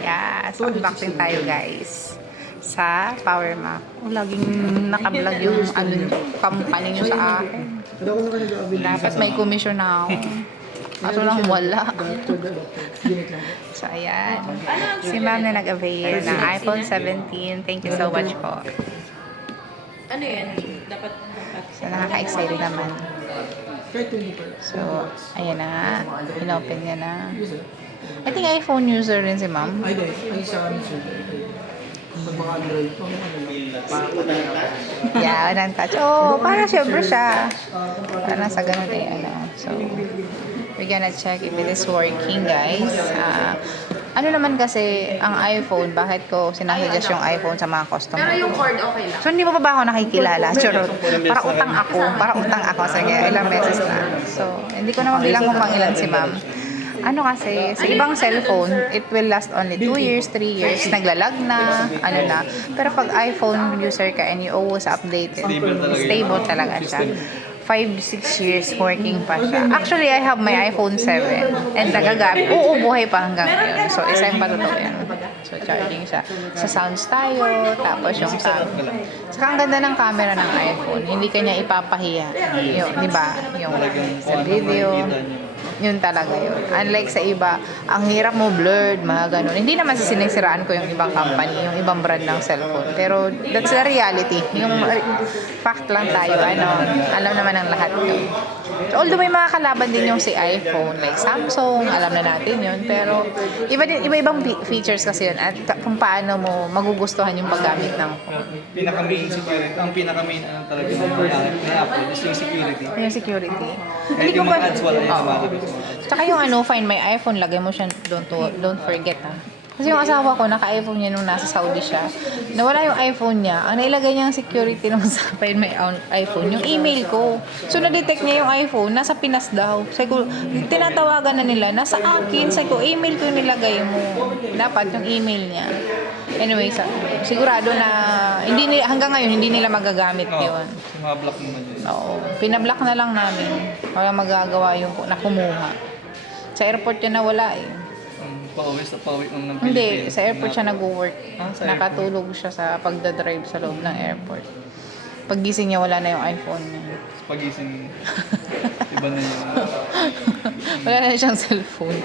Yes, unboxing tayo guys. Sa Power Mac. Laging nakablog yung company nyo sa akin. Dapat may commission na ako. Ato lang wala. So, ayan. Si ma'am na nag-avail ng iPhone 17. Thank you so much po. Ano yan? Dapat So, nakaka-excited naman. So, ayan na nga. Inopen niya na. I think iPhone user rin si ma'am. Ay, sa ano sir. Pag mga Android po, Yeah, walang touch. Oh, para syempre siya. Parang sa ganun eh, ano. So, we're gonna check if it is working, guys. Ano naman kasi, ang iPhone, bakit ko sinasuggest yung iPhone sa mga customer? pero yung cord okay lang. So, hindi mo pa ba ako nakikilala? Charot. Para utang ako. So, ilang beses na. So, hindi ko naman bilang kung pang ilan si ma'am. Ano kasi, sa ibang cellphone, it will last only 2 years, 3 years. Naglalag na, ano na. Pero pag iPhone user ka and you always update it, stable talaga siya. 5-6 years working pa siya. Actually, I have my iPhone 7 and nagagamit. Buhay pa hanggang ngayon. So, isa yung patotoo yan. So, charging siya. Sa sounds tayo, tapos yung sound. Saka ang ganda ng camera ng iPhone. Hindi kanya ipapahiya. Yung, di ba? Yung sa video. Yun talaga yun. Unlike sa iba, ang hirap mo blurred, mga ganun. Hindi naman sa sinisiraan ko yung ibang company, yung ibang brand ng cellphone. Pero that's the reality. Yung fact lang tayo, ano, alam naman ng lahat yun. So, although may mga kalaban din yung si iPhone, like Samsung, alam na natin yun. Pero iba-ibang features kasi yun at kung paano mo magugustuhan yung paggamit ng phone. Pinaka-main security, ang pinaka-main talaga ng Apple is yung security. Yung security. Hindi ko mga ads wala yung Oo. sumalabas. Tsaka yung ano, Find My iPhone, lagay mo siya, don't forget ha. Kasi yung asawa ko, naka-iPhone niya nung nasa Saudi siya. Nawala yung iPhone niya. Ang nailagay niya ang security nung sa Find My iPhone, yung email ko. So, na-detect niya yung iPhone, nasa Pinas daw. Sabi ko, tinatawagan na nila, nasa akin. Sabi ko, email ko yung nilagay mo. Dapat yung email niya. Anyway, sigurado na hanggang ngayon, hindi nila magagamit yun. So, mga block naman yun. Oo. Pinablock na lang namin. Wala magagawa yung na kumuha. Sa airport yun nawala eh. Pauwi sa pauwi ng Pilipinas. Hindi, sa airport siya nag-work. Sa Nakatulog siya sa pagdadrive sa loob ng airport. Paggising niya, wala na yung iPhone niya. Pagising, iba na yung... Wala na siyang cellphone.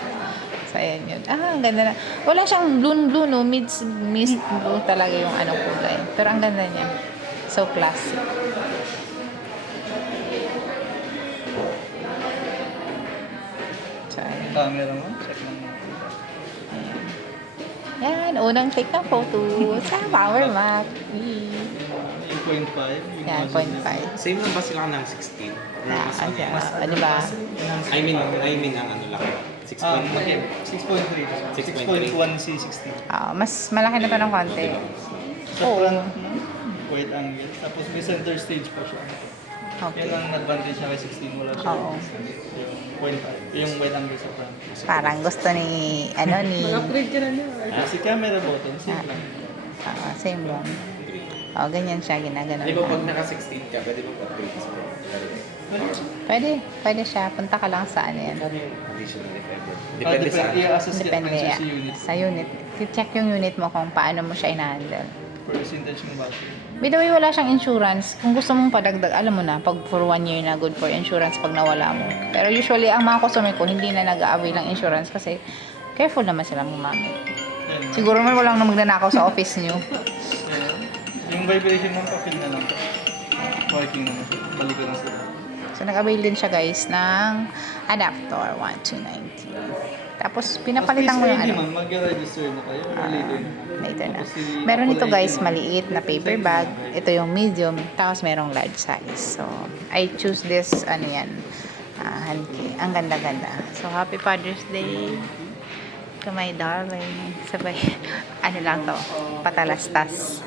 So, ayan yun. Ang ganda na. Wala siyang blue, no? Mist blue talaga yung anong kulay. Pero ang ganda niya. So classic. So, ayan. Camera mo, check lang. Yan, unang take ng photo sa Power Mac. Yung 0.5. Yan, 0.5. Same lang ba sila ng 16? Di ba? I mean ang ano lang. 6.1. Okay, 6.3. 6.1 C60. Mas malaki na to ng konti. Sa front, wide angle. Tapos may center stage pa siya. Okay. Yan ang advantage niya kay 16. Wala siya. Oo. Yung 0.5. Yung wide angle sa front. Parang gusto ni, Upgrade ka na niya. Si camera button, same lang. same lang. Ganyan siya, ginagano. Di ba pag naka-16 ka, pwede mo pa-upgrade sa Pwede siya. Punta ka lang sa ano yan. additional if ever? Depende sa I-assess Depende siya sa unit. sa unit. I-check yung unit mo kung paano mo siya ina-handle. Percentage ng battery. By the way, wala siyang insurance. Kung gusto mong padagdag, alam mo na, pag for 1 year na, good for insurance pag nawala mo. Pero usually, ang mga customer ko, hindi na nag-a-avail ng insurance kasi careful naman silang gumamit. Yan. Siguro man walang na magnanakaw sa office nyo. Yung vibration ng pa-feel na lang. Working naman siya. Balik ko lang sila. So, nag-avail din siya guys ng adapter 1290. Tapos, pinapalitan ko yung ano. Ma'am, mag-register na kayo or later? Later na. Meron ito guys, maliit na paper bag. Ito yung medium. Tapos, merong large size. So, I choose this, ano yan, handki. Ang ganda-ganda. So, happy Father's Day to my darling. Sabay, ano lang to, patalastas.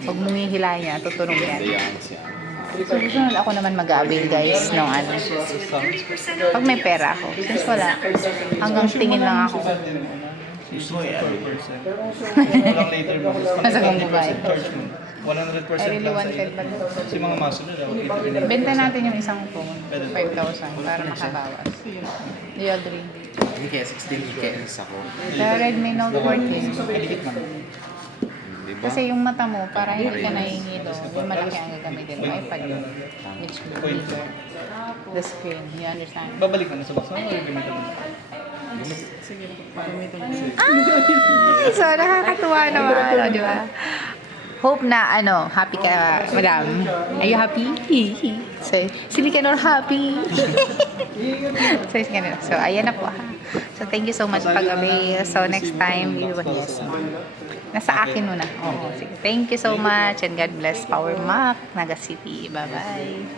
Pag mungihila niya, tutunog yan. So, susunod ako naman mag-avail guys nung ano. Pag may pera ako. Since wala, hanggang tingin lang ako. Gusto mo yan? 4%. Walang later bonus. Nasa kong babae. Charge mo. 100% I really lang sa wanted iyo. pag Kasi mga muscle nila, ito benta natin yung isang phone. 5,000 para makabawas. Do you agree? Hindi kaya 16 gigabytes ako. Sa Redmi Note 14. Maliit lang. Diba? Kasi yung mata mo, para hindi ka nahihilo, yung malaki ang gagamitin mo, iPad yun. Which means bigger. The screen, you understand? Babalik na sa box. Ano yung gamitin mo? So, nakakatuwa naman, ano, di ba? Hope na, happy ka, madam. Are you happy? So, sili ka nor happy. So, ayan na po, ha. So, thank you so much, pag-abay. So, next time, we will, yes. Nasa akin muna. Oo, sige. Thank you so much and God bless Power Mac, Naga City. Bye-bye.